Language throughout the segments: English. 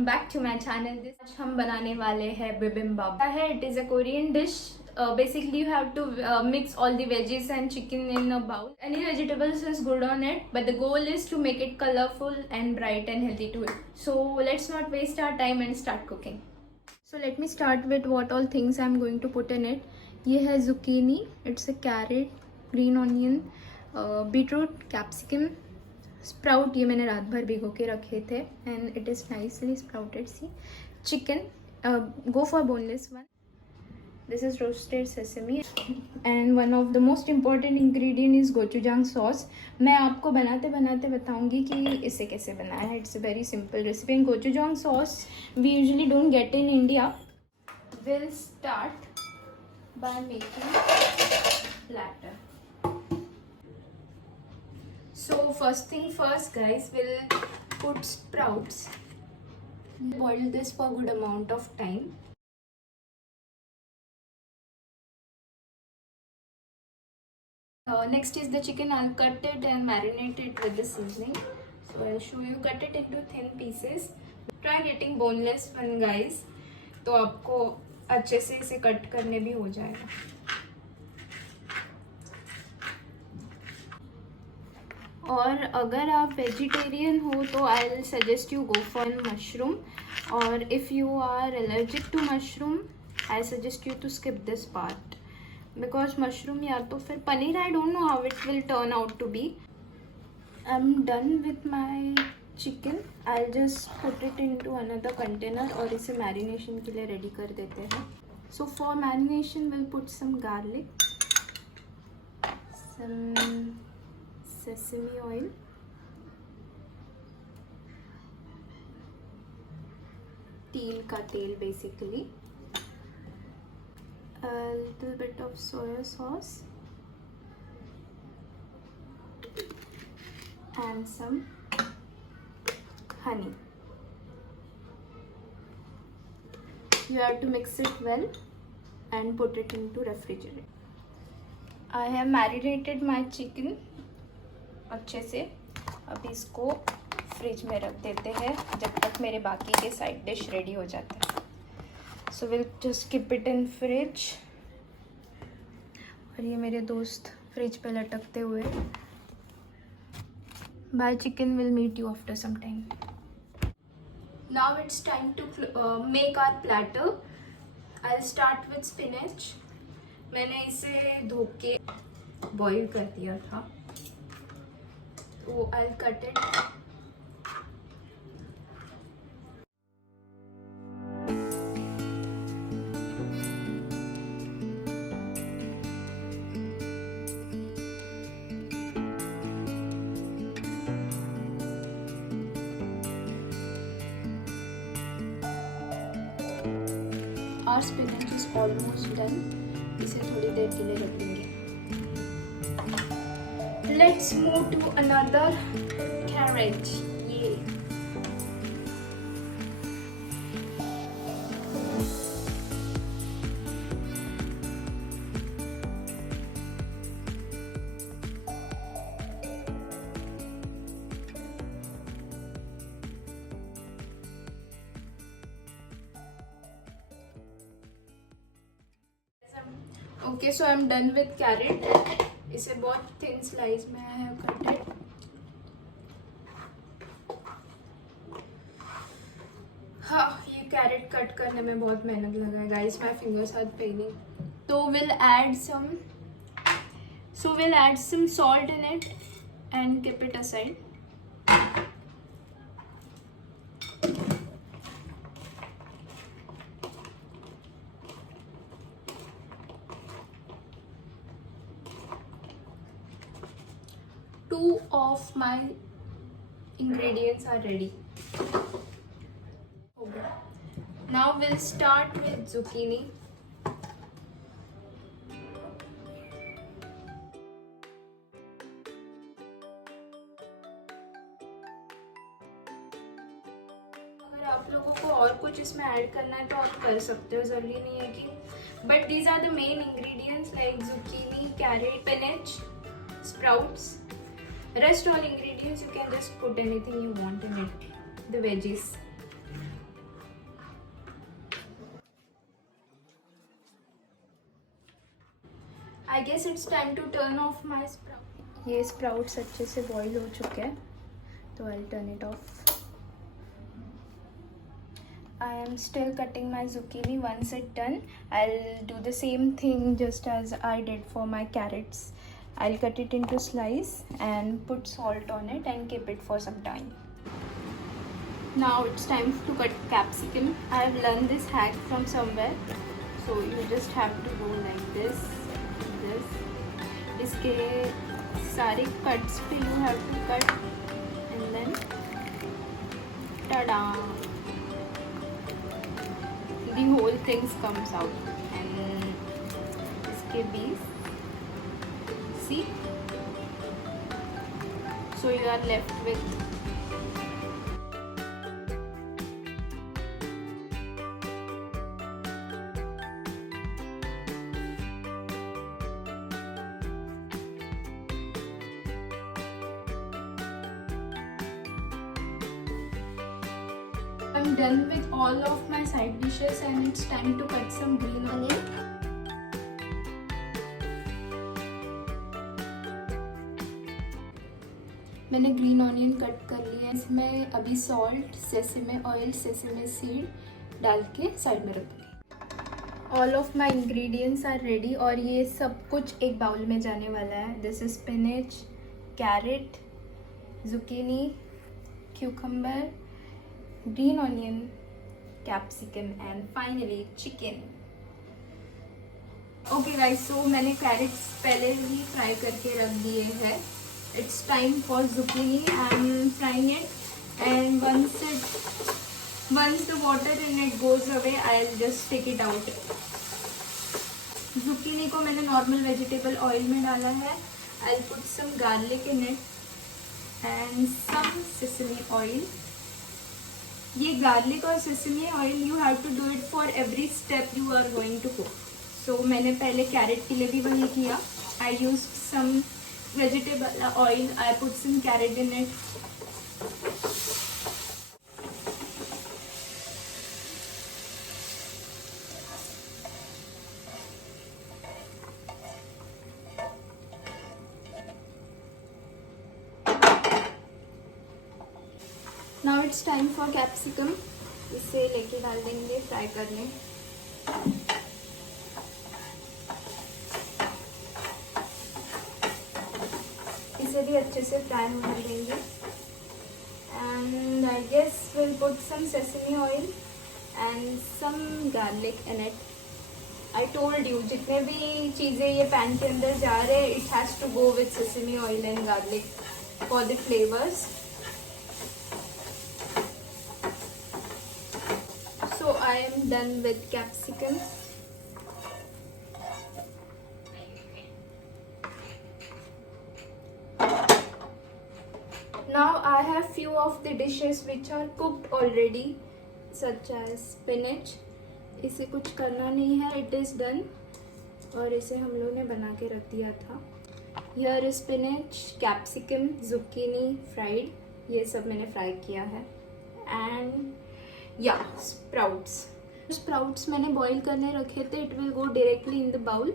Welcome back to my channel. आज हम बनाने वाले हैं बिबिम्बाप है। It is a Korean dish. Basically you have to mix all the veggies and chicken in a bowl. Any vegetables is good on it, but the goal is to make it colorful and bright and healthy to it. So let's not waste our time and start cooking. So let me start with what all things I'm going to put in it. ये है zucchini, it's a carrot, green onion, beetroot, capsicum, sprout. ये मैंने रात भर भिगो के रखे थे and it is nicely sprouted. See chicken, go for boneless one. This is roasted sesame and one of the most important ingredient is gochujang sauce. मैं आपको बनाते बनाते बताऊंगी कि इसे कैसे बनाया है. It's a very simple recipe. And gochujang sauce we usually don't get in India. Will start by making platter. So first thing first guys, we'll put sprouts. Boil this for a good amount of time. Next is the chicken. I'll cut it and marinate it with the seasoning. So I'll show you. Cut it into thin pieces. Try getting boneless one guys. तो आपको अच्छे से इसे cut करने भी हो जाएगा. और अगर आप वेजिटेरियन हो तो I will suggest you go for mushroom. और if you are allergic to mushroom I suggest you to skip this part because mushroom या तो फिर paneer. I don't know how it will turn out to be. I am done with my chicken. I just put it in to another container और इसे marination के लिए ready कर देते हैं. So for marination will put some garlic, some sesame oil, तिल का तेल basically, a little bit of soya sauce and some honey. You have to mix it well and put it into refrigerator. I have marinated my chicken अच्छे से. अब इसको fridge में रख देते हैं जब तक मेरे बाकी के साइड डिश रेडी हो जाते हैं. So will just keep it in fridge. और ये मेरे दोस्त फ्रिज पे लटकते हुए. Bye chicken will meet you after some time. Now it's time to make our platter. I will start with spinach. मैंने इसे धो के बॉईल कर दिया था. So I'll cut it. Our spinach is almost done. इसे थोड़ी देर के लिए रख देंगे. Let's move to another carrot. Yay. Okay, so I'm done with carrot. इसे बहुत थिन स्लाइस में है कटेड. हाँ, ये कैरेट कट करने में बहुत मेहनत लगा है guys. My fingers are paining. तो will add some salt in it and keep it aside. Two of my ingredients are ready. Okay. Now we'll start with zucchini. अगर आप लोगों को और कुछ इसमें ऐड करना है तो आप कर सकते हो. ज़रूरी नहीं है कि. But these are the main ingredients like zucchini, carrot, spinach, sprouts. Rest all ingredients you can just put anything you want in it. The veggies. I guess it's time to turn off my sprout. ये sprouts अच्छे से boil हो चुके हैं, तो I'll turn it off. I am still cutting my zucchini. Once it's done, I'll do the same thing just as I did for my carrots. I'll cut it into slice and put salt on it and keep it for some time. Now it's time to cut capsicum. I have learned this hack from somewhere. So you just have to go like this. इसके सारे cuts पे you have to cut and then ta-da! The whole things comes out and इसके बीच see, so you are left with I'm done with all of my side dishes and it's time to cut some green onion. मैंने green onion cut कर लिया है. इसमें अभी salt, sesame oil, sesame seed डाल के side में रख दूँगी. All of my ingredients are ready और ये सब कुछ एक बाउल में जाने वाला है. This is spinach, carrot, zucchini, cucumber, green onion, capsicum and finally chicken. Okay guys, so मैंने carrots पहले ही फ्राई करके रख दिए हैं. It's time for zucchini. I'm frying it and once the water in it goes away, I'll just take it out. zucchini को मैंने normal vegetable oil में डाला है. I'll put some garlic in it and some sesame oil. ये garlic और sesame oil you have to do it for every step you are going to cook. So मैंने पहले carrot के लिए भी वही किया. I used some vegetable oil. I put some carrot in it. Now it's time for capsicum. इसे लेके डाल देंगे फ्राई करने. इसे भी अच्छे से फ्राई होने देंगे. And I guess we'll put some sesame oil and some garlic in it. I told you जितने भी चीज़ें ये पैन के अंदर जा रहे हैं, it has to go with sesame oil and garlic for the flavors. So I am done with capsicum. Now I have few of the dishes which are cooked already, such as spinach. इसे कुछ करना नहीं है, it is done. और इसे हम लोग ने बना के रख दिया था. Here is spinach, capsicum, zucchini fried. ये सब मैंने फ्राई किया है. And yeah, sprouts मैंने बॉईल करने रखे थे. It will go directly in the bowl.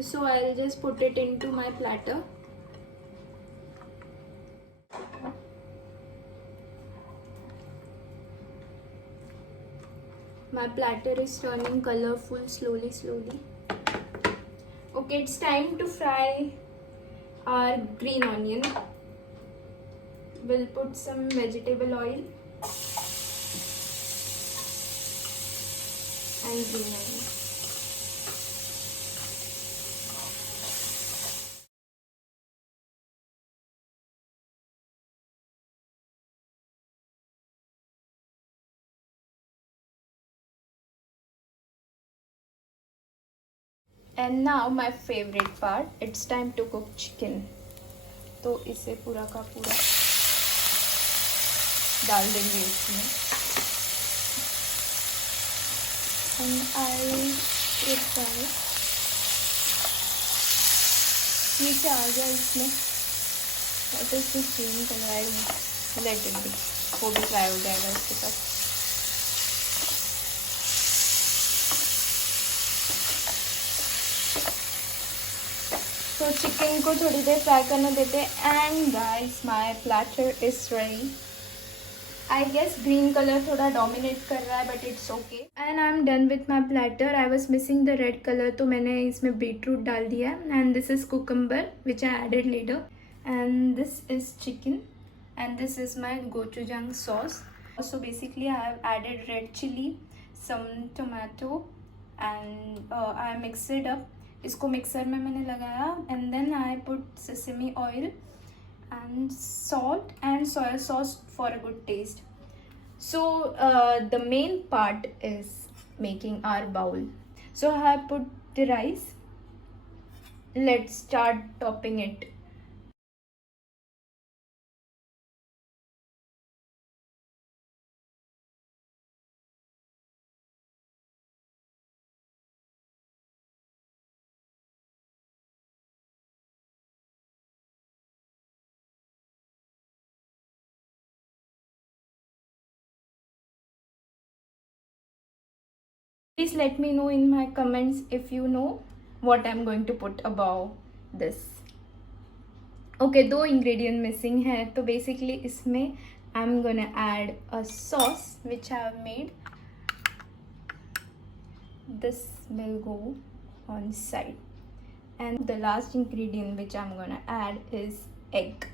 So I'll just put it into my platter. My platter is turning colorful slowly. Okay, it's time to fry our green onion. We'll put some vegetable oil and green onion. And now my favorite part, it's time to cook chicken. तो इसे पूरा का पूरा डाल देंगे इसमें. And I'll fry it. नीचे आ गया इसमें. What is this green color? I'll let it be. वो भी फ्राई हो जाएगा इसके साथ. तो चिकन को थोड़ी देर फ्राई करने देते and guys my platter is ready. I guess green colour थोड़ा डोमिनेट कर रहा है but it's okay. And I am done with my platter. I was missing the red colour तो मैंने इसमें बीटरूट डाल दिया है. And this is cucumber which I added later. And this is chicken and this is my gochujang sauce. So basically I have added red chili, some tomato and I mix it up. इसको mixer में मैंने लगाया and then I put sesame oil and salt and soy sauce for a good taste. So the main part is making our bowl. So I have put the rice. Let's start topping it. Please let me know in my comments if you know what I'm going to put above this. Okay, 2 ingredient missing है तो basically इसमें I'm gonna add a sauce which I have made. This will go on side. And the last ingredient which I'm gonna add is egg.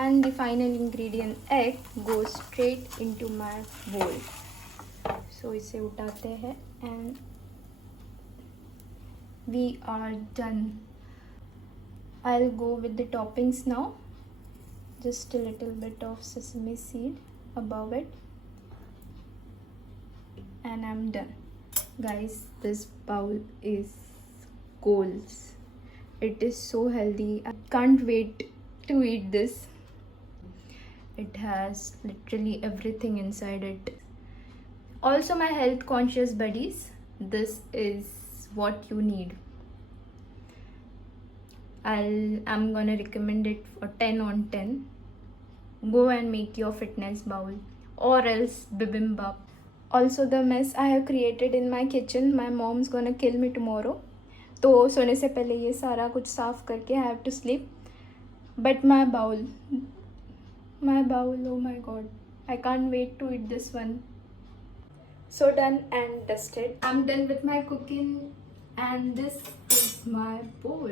And the final ingredient egg goes straight into my bowl. So इसे उठाते हैं and we are done. I'll go with the toppings now. Just a little bit of sesame seed above it and I'm done. Guys, this bowl is goals. It is so healthy. I can't wait to eat this. It has literally everything inside it. Also my health conscious buddies, this is what you need. I'm gonna recommend it for 10 on 10. Go and make your fitness bowl or else bibimbap. Also the mess I have created in my kitchen, my mom's gonna kill me tomorrow. तो सोने से पहले ये सारा कुछ साफ करके I have to sleep. But my bowl, oh my god, I can't wait to eat this one. So done and dusted. I'm done with my cooking and this is my bowl.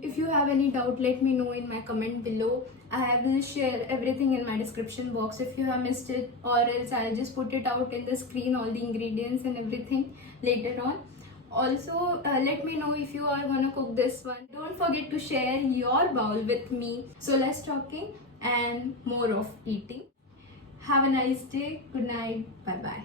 If you have any doubt, let me know in my comment below. I will share everything in my description box if you have missed it, or else I'll just put it out in the screen, all the ingredients and everything later on. Also let me know if you are gonna cook this one. Don't forget to share your bowl with me. So less talking and more of eating. Have a nice day. Good night. Bye bye.